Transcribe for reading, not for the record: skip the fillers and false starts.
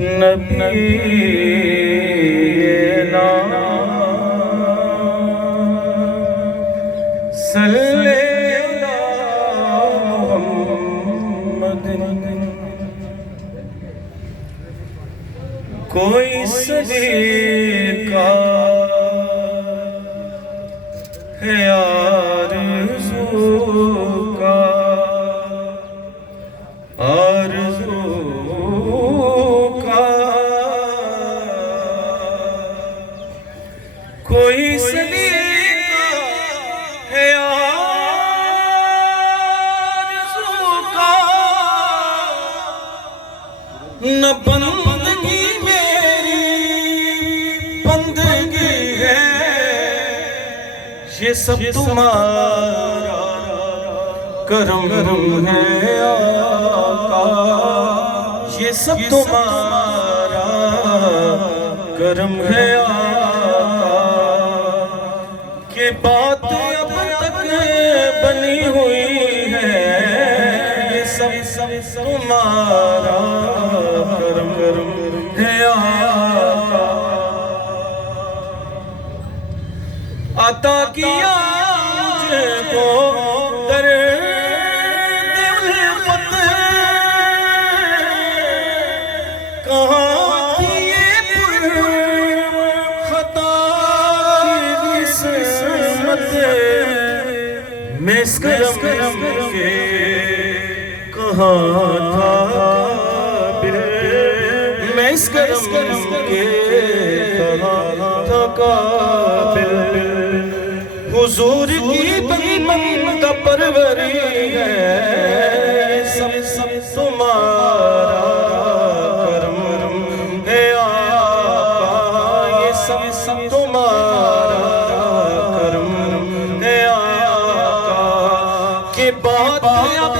نبینا صلی اللہ محمد کوئی صدیقہ ہے آرزو کا کوئی صدیقہ ہے آرزو کا نہ بندگی میری بندگی ہے یہ سب تمہارا کرم ہے آقا یہ سب تمہارا کرم ہے آقا کہ بات اب تک بنی ہوئی ہے یہ سب تمہارا کرم ہے آقا عطا کیا مجھے کو میں اس کرم کے کہاں تھا قابل میں اس کرم کے کہاں تھا قابل حضور کی بندہ پروری ہے سب تمہارا کرم ہے آقا یہ سب تمہارا کرم ہے آقا کہ بات اب